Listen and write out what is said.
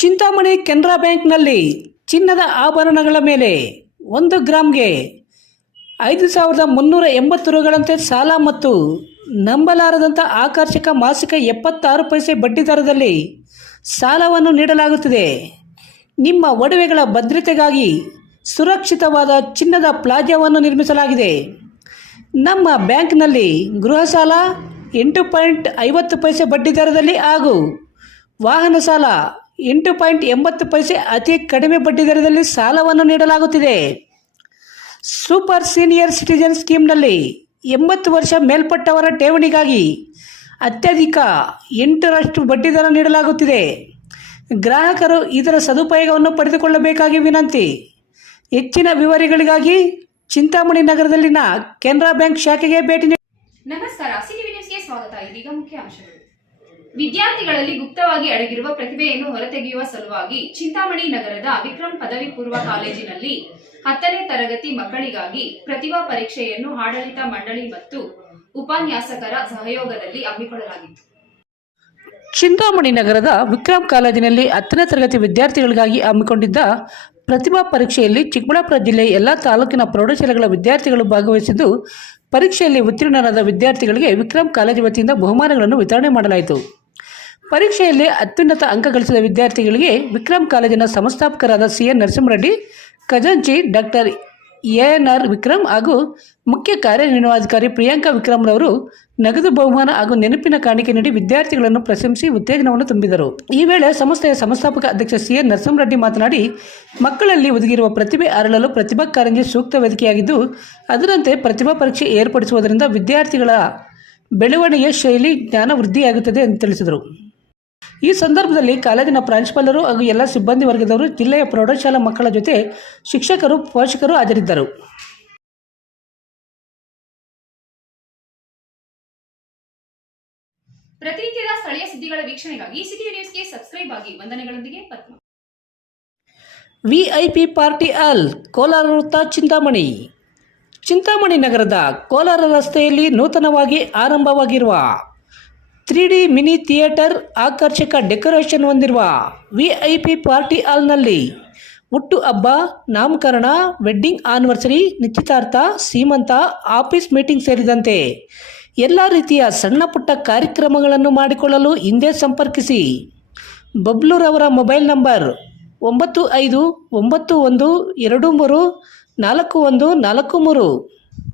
ಚಿಂತಾಮಣಿ ಕೆನರಾ ಬ್ಯಾಂಕ್ನಲ್ಲಿ ಚಿನ್ನದ ಆಭರಣಗಳ ಮೇಲೆ ಒಂದು ಗ್ರಾಮ್ಗೆ ಐದು ಸಾವಿರದ ಮುನ್ನೂರ ಎಂಬತ್ತು ರುಗಳಂತೆ ಸಾಲ ಮತ್ತು ನಂಬಲಾರದಂಥ ಆಕರ್ಷಕ ಮಾಸಿಕ ಎಪ್ಪತ್ತಾರು ಪೈಸೆ ಬಡ್ಡಿ ದರದಲ್ಲಿ ಸಾಲವನ್ನು ನೀಡಲಾಗುತ್ತಿದೆ. ನಿಮ್ಮ ಒಡವೆಗಳ ಭದ್ರತೆಗಾಗಿ ಸುರಕ್ಷಿತವಾದ ಚಿನ್ನದ ಪ್ಲಾಜಾವನ್ನು ನಿರ್ಮಿಸಲಾಗಿದೆ. ನಮ್ಮ ಬ್ಯಾಂಕ್ನಲ್ಲಿ ಗೃಹ ಸಾಲ ಎಂಟು ಪಾಯಿಂಟ್ ಐವತ್ತು ಪೈಸೆ ಬಡ್ಡಿ ದರದಲ್ಲಿ ಹಾಗೂ ವಾಹನ ಸಾಲ ಎಂಟು ಪಾಯಿಂಟ್ ಎಂಬತ್ತು ಪೈಸೆ ಅತಿ ಕಡಿಮೆ ಬಡ್ಡಿ ದರದಲ್ಲಿ ಸಾಲವನ್ನು ನೀಡಲಾಗುತ್ತಿದೆ. ಸೂಪರ್ ಸೀನಿಯರ್ ಸಿಟಿಜನ್ ಸ್ಕೀಮ್ನಲ್ಲಿ ಎಂಬತ್ತು ವರ್ಷ ಮೇಲ್ಪಟ್ಟವರ ಠೇವಣಿಗಾಗಿ ಅತ್ಯಧಿಕ ಎಂಟರಷ್ಟು ಬಡ್ಡಿದರ ನೀಡಲಾಗುತ್ತಿದೆ. ಗ್ರಾಹಕರು ಇದರ ಸದುಪಯೋಗವನ್ನು ಪಡೆದುಕೊಳ್ಳಬೇಕಾಗಿ ವಿನಂತಿ. ಹೆಚ್ಚಿನ ವಿವರಗಳಿಗಾಗಿ ಚಿಂತಾಮಣಿ ನಗರದಲ್ಲಿನ ಕೆನರಾ ಬ್ಯಾಂಕ್ ಶಾಖೆಗೆ ಭೇಟಿ ನೀಡಿ ನಮಸ್ಕಾರ ಸ್ವಾಗತ. ಇದೀಗ ಮುಖ್ಯ ಅಂಶಗಳು ವಿದ್ಯಾರ್ಥಿಗಳಲ್ಲಿ ಗುಪ್ತವಾಗಿ ಅಡಗಿರುವ ಪ್ರತಿಭೆಯನ್ನು ಹೊರತೆಗೆಯುವ ಸಲುವಾಗಿ ಚಿಂತಾಮಣಿ ನಗರದ ವಿಕ್ರಮ್ ಪದವಿ ಪೂರ್ವ ಕಾಲೇಜಿನಲ್ಲಿ ಹತ್ತನೇ ತರಗತಿ ಮಕ್ಕಳಿಗಾಗಿ ಪ್ರತಿಭಾ ಪರೀಕ್ಷೆಯನ್ನು ಆಡಳಿತ ಮಂಡಳಿ ಮತ್ತು ಉಪನ್ಯಾಸಕರ ಸಹಯೋಗದಲ್ಲಿ ಹಮ್ಮಿಕೊಳ್ಳಲಾಗಿತ್ತು. ಚಿಂತಾಮಣಿ ನಗರದ ವಿಕ್ರಮ್ ಕಾಲೇಜಿನಲ್ಲಿ ಹತ್ತನೇ ತರಗತಿ ವಿದ್ಯಾರ್ಥಿಗಳಿಗಾಗಿ ಹಮ್ಮಿಕೊಂಡಿದ್ದ ಪ್ರತಿಭಾ ಪರೀಕ್ಷೆಯಲ್ಲಿ ಚಿಕ್ಕಬಳ್ಳಾಪುರ ಜಿಲ್ಲೆಯ ಎಲ್ಲ ತಾಲೂಕಿನ ಪ್ರೌಢಶಾಲೆಗಳ ವಿದ್ಯಾರ್ಥಿಗಳು ಭಾಗವಹಿಸಿದ್ದು, ಪರೀಕ್ಷೆಯಲ್ಲಿ ಉತ್ತೀರ್ಣರಾದ ವಿದ್ಯಾರ್ಥಿಗಳಿಗೆ ವಿಕ್ರಮ್ ಕಾಲೇಜು ವತಿಯಿಂದ ಬಹುಮಾನಗಳನ್ನು ವಿತರಣೆ ಮಾಡಲಾಯಿತು. ಪರೀಕ್ಷೆಯಲ್ಲಿ ಅತ್ಯುನ್ನತ ಅಂಕ ಗಳಿಸಿದ ವಿದ್ಯಾರ್ಥಿಗಳಿಗೆ ವಿಕ್ರಮ್ ಕಾಲೇಜಿನ ಸಂಸ್ಥಾಪಕರಾದ ಸಿ ಎನ್ ನರಸಿಂಹರೆಡ್ಡಿ, ಖಜಾಂಚಿ ಡಾಕ್ಟರ್ ಎನ್ ಆರ್ ವಿಕ್ರಮ್ ಹಾಗೂ ಮುಖ್ಯ ಕಾರ್ಯನಿರ್ವಹಣಾಧಿಕಾರಿ ಪ್ರಿಯಾಂಕಾ ವಿಕ್ರಮ್ರವರು ನಗದು ಬಹುಮಾನ ಹಾಗೂ ನೆನಪಿನ ಕಾಣಿಕೆ ನೀಡಿ ವಿದ್ಯಾರ್ಥಿಗಳನ್ನು ಪ್ರಶಂಸಿ ಉತ್ತೇಜನವನ್ನು ತುಂಬಿದರು. ಈ ವೇಳೆ ಸಂಸ್ಥೆಯ ಸಂಸ್ಥಾಪಕ ಅಧ್ಯಕ್ಷ ಸಿ ಎನ್ ನರಸಿಂಹರೆಡ್ಡಿ ಮಾತನಾಡಿ, ಮಕ್ಕಳಲ್ಲಿ ಒದಗಿರುವ ಪ್ರತಿಭೆ ಅರಳಲು ಪ್ರತಿಭಾ ಕಾರಂಜಿ ಸೂಕ್ತ ವೇದಿಕೆಯಾಗಿದ್ದು, ಅದರಂತೆ ಪ್ರತಿಭಾ ಪರೀಕ್ಷೆ ಏರ್ಪಡಿಸುವುದರಿಂದ ವಿದ್ಯಾರ್ಥಿಗಳ ಬೆಳವಣಿಗೆ ಶೈಲಿ ಜ್ಞಾನ ವೃದ್ಧಿಯಾಗುತ್ತದೆ ಎಂದು ತಿಳಿಸಿದರು. ಈ ಸಂದರ್ಭದಲ್ಲಿ ಕಾಲೇಜಿನ ಪ್ರಾಂಶುಪಾಲರು ಹಾಗೂ ಎಲ್ಲ ಸಿಬ್ಬಂದಿ ವರ್ಗದವರು ಜಿಲ್ಲೆಯ ಪ್ರೌಢಶಾಲಾ ಮಕ್ಕಳ ಜೊತೆ ಶಿಕ್ಷಕರು ಪೋಷಕರು ಹಾಜರಿದ್ದರು. ಪ್ರತಿನಿತ್ಯದ ಸ್ಥಳೀಯ ಸುದ್ದಿಗಳ ವೀಕ್ಷಣೆಗಾಗಿ ಸಿಟಿ ನ್ಯೂಸ್ಗೆ ಸಬ್ಸ್ಕ್ರೈಬ್ ಆಗಿ ವಂದನೆಗಳೊಂದಿಗೆ ಪದ್ಮ ವಿಐಪಿ ಪಾರ್ಟಿ ಅಲ್ ಕೋಲಾರ ವೃತ್ತ ಚಿಂತಾಮಣಿ. ಚಿಂತಾಮಣಿ ನಗರದ ಕೋಲಾರ ರಸ್ತೆಯಲ್ಲಿ ನೂತನವಾಗಿ ಆರಂಭವಾಗಿರುವ ತ್ರೀ ಡಿ ಮಿನಿ ಥಿಯೇಟರ್ ಆಕರ್ಷಕ ಡೆಕೋರೇಷನ್ ಹೊಂದಿರುವ ವಿ ಐ ಪಿ ಪಾರ್ಟಿ ಹಾಲ್ನಲ್ಲಿ ಹುಟ್ಟು ಹಬ್ಬ, ನಾಮಕರಣ, ವೆಡ್ಡಿಂಗ್ ಆನಿವರ್ಸರಿ, ನಿಶ್ಚಿತಾರ್ಥ, ಸೀಮಂತ, ಆಫೀಸ್ ಮೀಟಿಂಗ್ ಸೇರಿದಂತೆ ಎಲ್ಲ ರೀತಿಯ ಸಣ್ಣ ಪುಟ್ಟ ಕಾರ್ಯಕ್ರಮಗಳನ್ನು ಮಾಡಿಕೊಳ್ಳಲು ಹಿಂದೆ ಸಂಪರ್ಕಿಸಿ. ಬಬ್ಲೂರವರ ಮೊಬೈಲ್ ನಂಬರ್ ಒಂಬತ್ತು ಐದು ಒಂಬತ್ತು ಒಂದು ಎರಡು ಮೂರು ನಾಲ್ಕು ಒಂದು ನಾಲ್ಕು ಮೂರು.